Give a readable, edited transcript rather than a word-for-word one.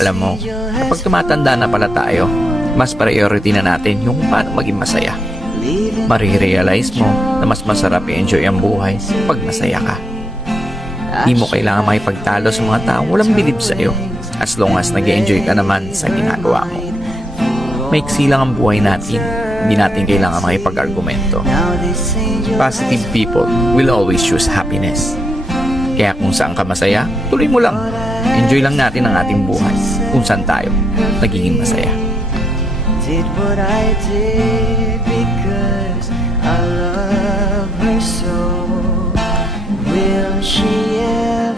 Alam mo, kapag tumatanda na pala tayo, mas priority na natin yung paano maging masaya. Marirealize mo na mas masarap i-enjoy ang buhay pag masaya ka. Di mo kailangan makipagtalo sa mga taong walang bilib sa'yo as long as nag-enjoy ka naman sa ginagawa mo. Maiksi lang ang buhay natin, hindi natin kailangan makipag-argumento. Positive people will always choose happiness. Kaya kung saan ka masaya, tuloy mo lang. Enjoy lang natin ang ating buhay kung saan tayo nagiging masaya. Did what I did because I love her so. Will she ever